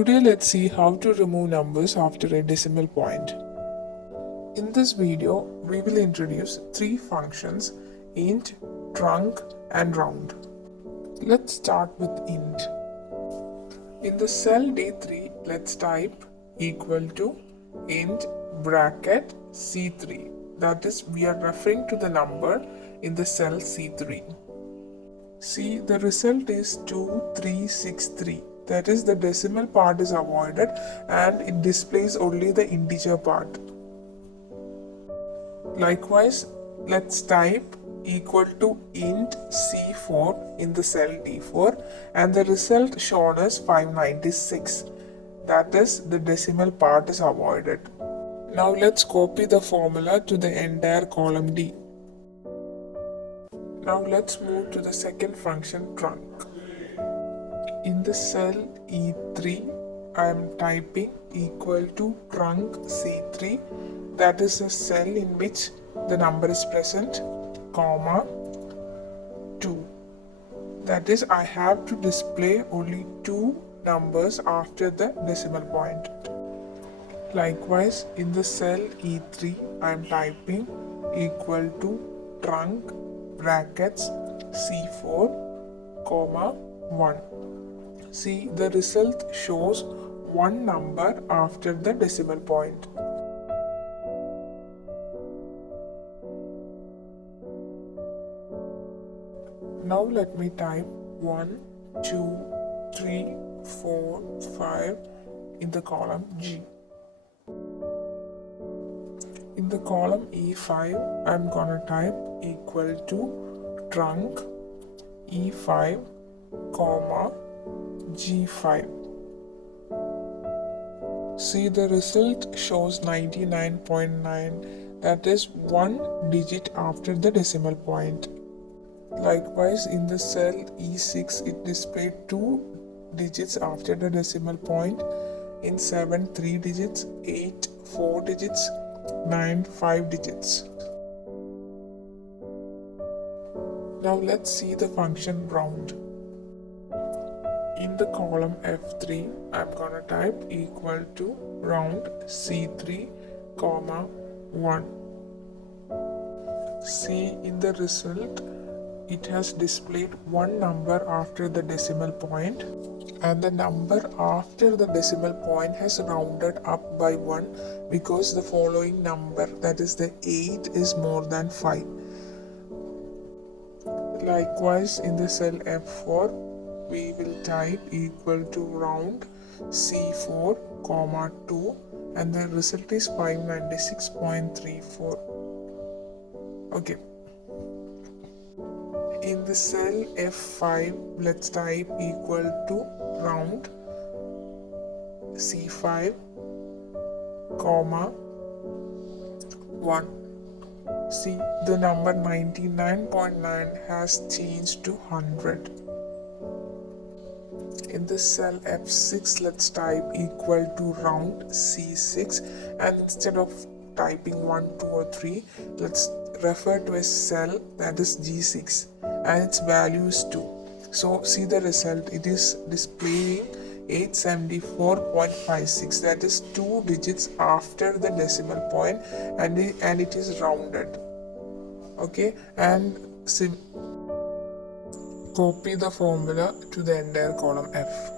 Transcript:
Today let's see how to remove numbers after a decimal point. In this video, we will introduce three functions: int, trunc and round. Let's start with int. In the cell D3, let's type equal to int bracket C3. That is, we are referring to the number in the cell C3. See, the result is 2363. That is, the decimal part is avoided and it displays only the integer part. Likewise, let's type equal to int C4 in the cell D4 and the result shown as 596. That is, the decimal part is avoided. Now let's copy the formula to the entire column D. Now let's move to the second function, trunc. In the cell E3, I am typing equal to trunc C3. That is a cell in which the number is present, comma 2. That is, I have to display only 2 numbers after the decimal point. Likewise, in the cell E3, I am typing equal to trunc brackets C4, comma 1. See, the result shows 1 number after the decimal point. Now let me type 1, 2, 3, 4, 5 in the column G. In the column E5, I'm gonna type equal to trunc E5, comma G5. See, the result shows 99.9. That is 1 digit after the decimal point. Likewise, in the cell E6, it displayed 2 digits after the decimal point. In 7, 3 digits, 8, 4 digits, 9, 5 digits. Now let's see the function round. In the column F3, I'm gonna type equal to round C3, comma 1. See, in the result, it has displayed 1 number after the decimal point, and the number after the decimal point has rounded up by 1 because the following number, that is the 8, is more than 5. Likewise, in the cell F4, we will type equal to round C4, comma 2 and the result is 596.34. Okay. In the cell F5, let's type equal to round C5, comma 1. See, the number 99.9 has changed to 100. In the cell F6, let's type equal to round C6 and instead of typing 1, 2 or 3, let's refer to a cell that is G6 and its value is 2. So see the result, it is displaying 874.56. That is 2 digits after the decimal point and it is rounded. Okay, and copy the formula to the entire column F.